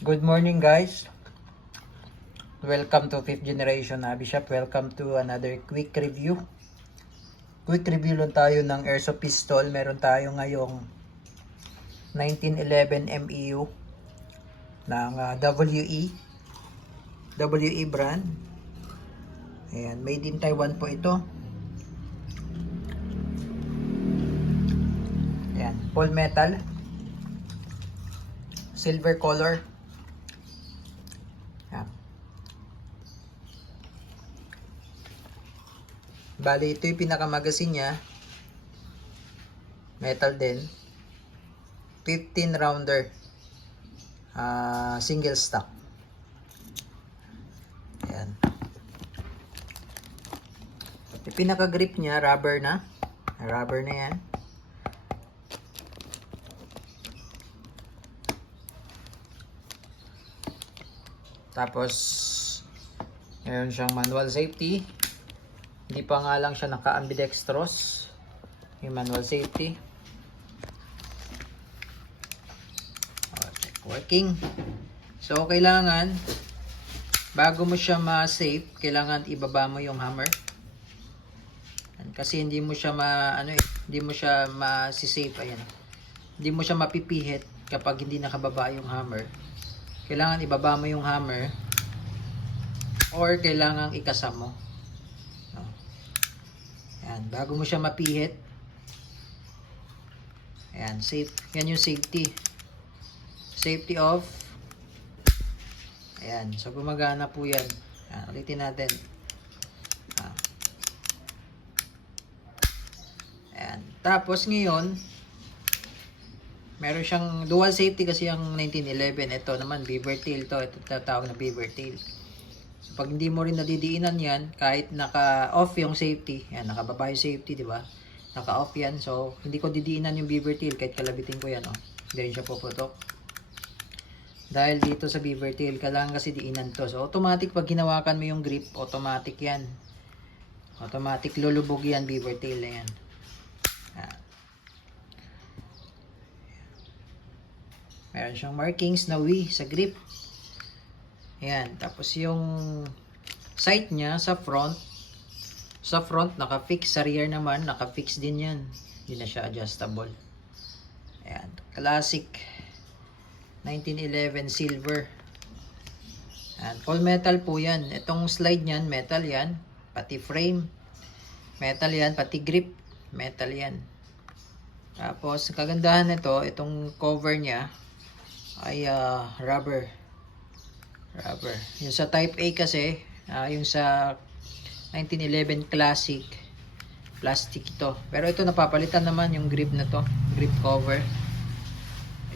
Good morning guys. Welcome to 5th generation Hobby Shop. Welcome to another quick review. Quick review lang tayo ng airsoft pistol. Meron tayo ngayong 1911 MEU ng WE brand. Ayan, made in Taiwan po ito. Ayan, full metal. Silver color. Ayan. Bali, ito yung pinakamagasin niya. Metal din. 15 rounder. Single stock. Ayan. Yung pinaka-grip niya, rubber na. Rubber na yan. Tapos, meron siyang manual safety. Hindi pa nga lang siya naka-ambidextrous. Yung manual safety. Working. So, kailangan, bago mo siya ma-safe, kailangan ibaba mo yung hammer. Kasi hindi mo siya hindi mo siya ma-safe. Ayan. Hindi mo siya mapipihit kapag hindi nakababa yung hammer. Kailangan ibaba mo yung hammer or kailangan ikasam mo. Ayan, bago mo siya mapihit. Ayan, safe. Yan yung safety. Safety off. Ayan, so gumagana po yan. Ayan, ulitin natin. Ayan, tapos ngayon, meron siyang dual safety kasi ang 1911. Ito naman, beaver tail to. Ito tatawag na beaver tail. So, pag hindi mo rin nadidiinan yan, kahit naka-off yung safety, yan, nakababa yung safety, di ba? Naka-off yan. So, hindi ko didiinan yung beaver tail kahit kalabitin ko yan, oh. Hindi rin siya puputok. Dahil dito sa beaver tail, kailangan kasi diinan to. So, automatic pag hinawakan mo yung grip, automatic yan. Automatic lulubog yan, beaver tail na yan. Meron siyang markings na WE sa grip. Ayan. Tapos yung sight niya sa front. Sa front, naka-fix. Sa rear naman, naka-fix din yan. Hindi na siya adjustable. Ayan. Classic 1911 silver. Ayan. Full metal po yan. Itong slide niyan, metal yan. Pati frame. Metal yan. Pati grip. Metal yan. Tapos, kagandahan nito, itong cover niya, ay rubber. Yung sa type A kasi, yung sa 1911 classic, plastic ito. Pero ito napapalitan naman yung grip na to, grip cover.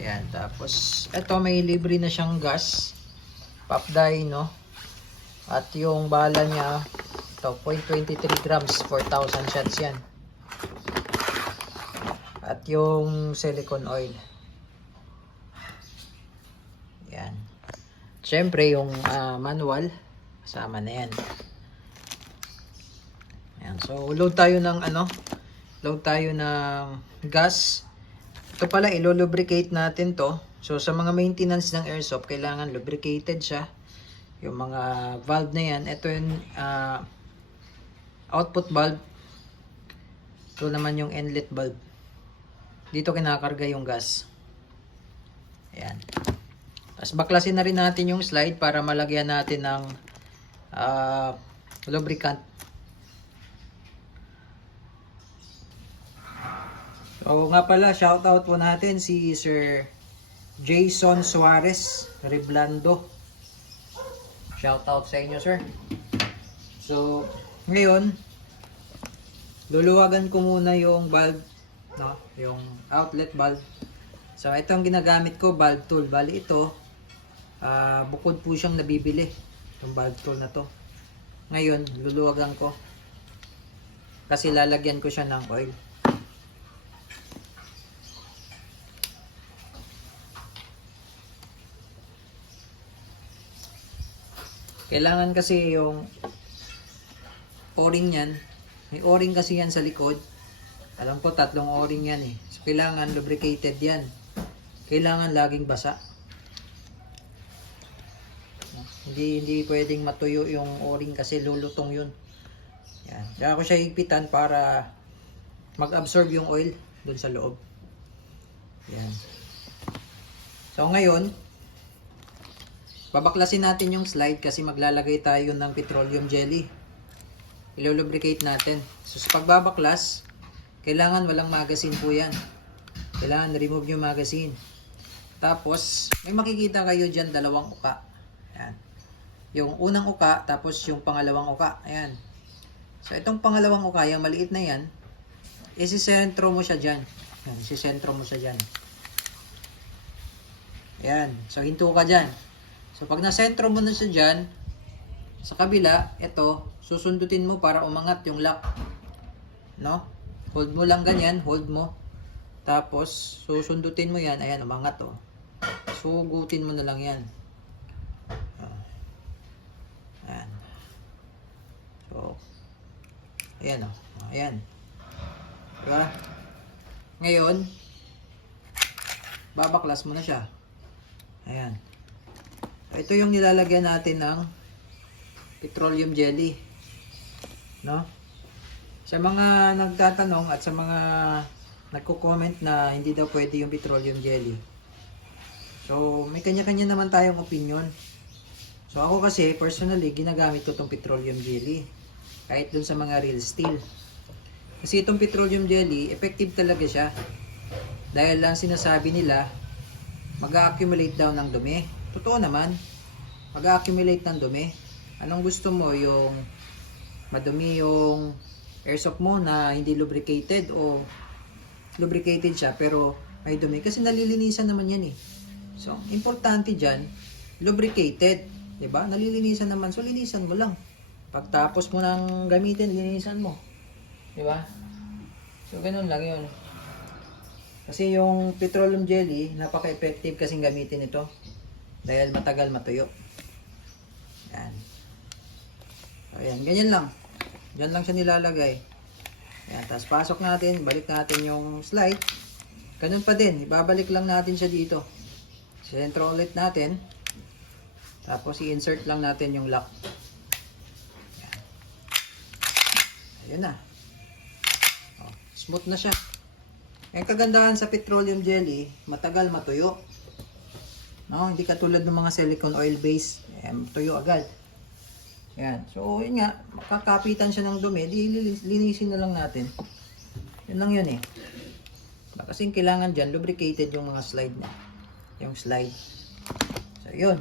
Ayan, tapos ito may libre na siyang gas, pop dye, no? At yung bala niya, ito 0.23 grams, 4,000 shots yan. At yung silicone oil. Yan. Siyempre, yung manual, kasama na yan. Yan. So, load tayo ng load tayo ng gas. Ito pala, ilo-lubricate natin to. So, sa mga maintenance ng airsoft, kailangan lubricated siya. Yung mga valve na yan. Ito yung output valve. Ito naman yung inlet valve. Dito kinakarga yung gas. Ayan. Tapos baklasin na rin natin yung slide para malagyan natin ng lubricant. So nga pala, shoutout po natin si Sir Jason Suarez Reblando. Shoutout sa inyo, sir. So, ngayon, luluwagan ko muna yung valve, no? Yung outlet valve. So, ito ang ginagamit ko, valve tool. Bali ito, bukod po siyang nabibili. Itong valve tool na to. Ngayon, luluwagan ko. Kasi lalagyan ko siya ng oil. Kailangan kasi yung o-ring yan. May o-ring kasi yan sa likod. Alam ko, 3 o-ring yan eh. So, kailangan lubricated yan. Kailangan laging basa. Hindi pwedeng matuyo yung o-ring kasi lulutong yun. Yan. Kaya ko siya higpitan para mag-absorb yung oil dun sa loob. Yan. So ngayon, babaklasin natin yung slide kasi maglalagay tayo ng petroleum jelly. Ilulubricate natin. So sa pagbabaklas, kailangan walang magazine po yan. Kailangan remove yung magazine. Tapos, may makikita kayo dyan dalawang uka. Ayan. Yung unang uka, tapos yung pangalawang uka. Ayan. So, itong pangalawang uka, yung maliit na yan, isisentro mo siya dyan. Ayan, isisentro mo siya dyan. Ayan. So, hinto ka dyan. So, pag nasentro mo na siya dyan, sa kabila, ito, susundutin mo para umangat yung lock. No? Hold mo lang ganyan, hold mo. Tapos, susundutin mo yan. Ayan, umangat oh. Sugutin mo na lang yan. Ayan. So, ayan oh. Ayan. Diba? Ngayon, babaklas mo na siya. Ayan. Ito yung nilalagyan natin ng petroleum jelly. No? Sa mga nagtatanong at sa mga nagko-comment na hindi daw pwede yung petroleum jelly. So, may kanya-kanya naman tayong opinion. So, ako kasi, personally, ginagamit ko itong petroleum jelly. Kahit dun sa mga real steel. Kasi itong petroleum jelly, effective talaga siya. Dahil lang sinasabi nila, mag-accumulate daw ng dumi. Totoo naman, mag-accumulate ng dumi. Anong gusto mo? Yung madumi yung airsoft mo na hindi lubricated o lubricated siya pero may dumi? Kasi nalilinisan naman yan eh. So, importante dyan, lubricated. Diba? Nalilinisan naman. So, linisan mo lang. Pagtapos mo nang gamitin, linisan mo. Diba? So, ganun lang yun. Kasi yung petroleum jelly, napaka-effective kasing gamitin ito. Dahil matagal matuyo. Yan. So, yan. Ganyan lang. Diyan lang siya nilalagay. Yan. Tapos pasok natin. Balik natin yung slide. Ganun pa din. Ibabalik lang natin siya dito. Sentro ulit natin. Tapos i-insert lang natin yung lock. Yan. Ayun na. Oh, smooth na siya. Ang kagandahan sa petroleum jelly, matagal matuyo. No, hindi katulad ng mga silicone oil base, tuyo agad. Yan. So, yun nga, makakapitan siya ng dumi, di linisin na lang natin. Yun lang yun eh. Kasi kailangan dyan, lubricated yung mga slide na. Yung slide. So, yun.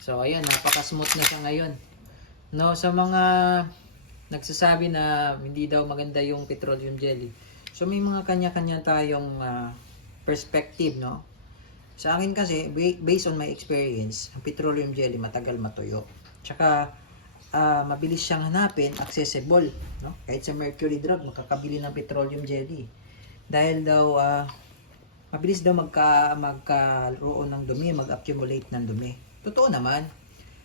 So, ayan, napaka-smooth na siya ngayon. No, sa mga nagsasabi na hindi daw maganda yung petroleum jelly. So, may mga kanya-kanya tayong perspective, no? Sa akin kasi, based on my experience, ang petroleum jelly matagal matuyo. Tsaka, mabilis siyang hanapin, accessible, no? Kahit sa Mercury Drug, makakabili ng petroleum jelly. Dahil daw, mabilis daw magkaroon ng dumi, mag-accumulate ng dumi. Totoo naman.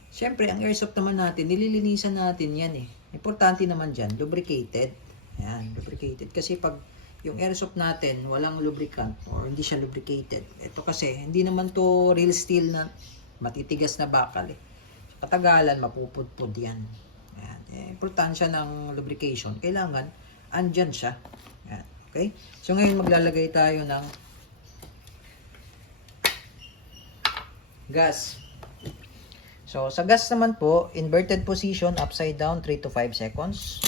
Siyempre, ang airsoft naman natin, nililinisan natin yan eh. Importante naman dyan, lubricated. Ayan, lubricated. Kasi pag yung airsoft natin, walang lubricant or hindi siya lubricated. Ito kasi, hindi naman to real steel na matitigas na bakal eh. Sa katagalan, mapupudpud yan. Ayan. Importansya ng lubrication. Kailangan, andyan siya. Ayan. Okay? So, ngayon maglalagay tayo ng gas. So, sa gas naman po, inverted position, upside down, 3 to 5 seconds.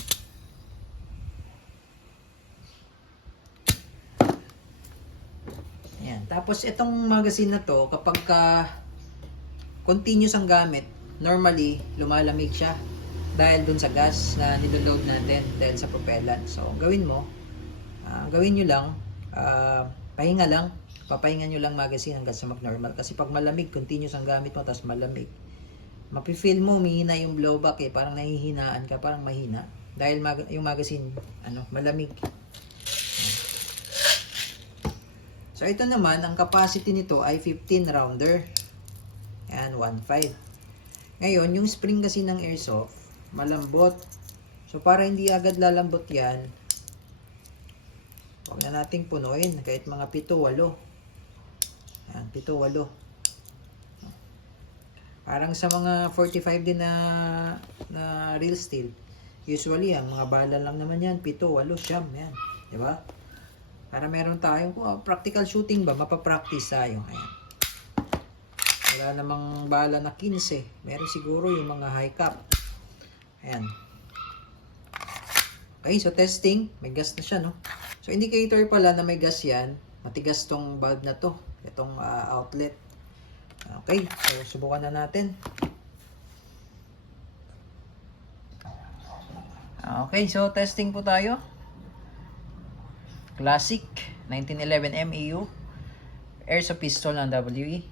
Ayan. Tapos, itong magazine na to, kapag continuous ang gamit, normally, lumalamig siya. Dahil dun sa gas na niloload natin, dahil sa propellant. So, gawin mo, gawin nyo lang, pahinga lang, papahinga nyo lang magazine hanggang sa mag-normal. Kasi pag malamig, continuous ang gamit mo, tapos malamig, mapifeel mo, mahina yung blowback eh. Parang nahihinaan ka, parang mahina. Dahil yung magazine, malamig. So, ito naman, ang capacity nito ay 15 rounder. Ayan, 1.5. Ngayon, yung spring kasi ng airsoft, malambot. So, para hindi agad lalambot yan, Huwag na nating punuin. Kahit mga 7-8. Yan, 7-8. Parang sa mga 45 din na real steel. Usually, ang mga bala lang naman yan. 7, 8, 9. Yan. Diba? Para meron tayong practical shooting ba? Mapapractice tayo. Ayan. Wala namang bala na 15. Meron siguro yung mga high cap. Ayan. Okay, so testing. May gas na siya, no? So, indicator pala na may gas yan. Matigas tong bulb na to. Itong outlet. Okay, so subukan na natin. Okay, so testing po tayo. Classic 1911 MAU. Airsoft pistol ng WE.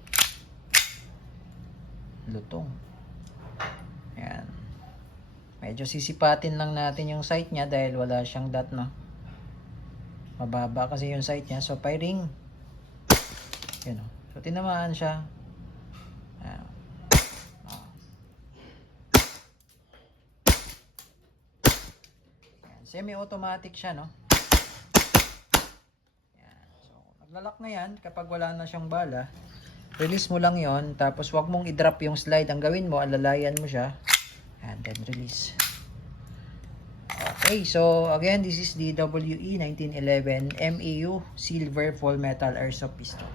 Lutong. Ayan. Medyo sisipatin lang natin yung sight niya dahil wala siyang dot, no? Mababa kasi yung sight niya. So, firing. Yun, no? So, tinamaan siya. Ayan. Ayan. Semi-automatic siya, no? Ayan. So, naglalak na yan kapag wala na siyang bala. Release mo lang yon, tapos wag mong i-drop yung slide. Ang gawin mo, alalayan mo siya. And then release. Okay, so again, this is the WE 1911 MAU Silver Full Metal Airsoft Pistol.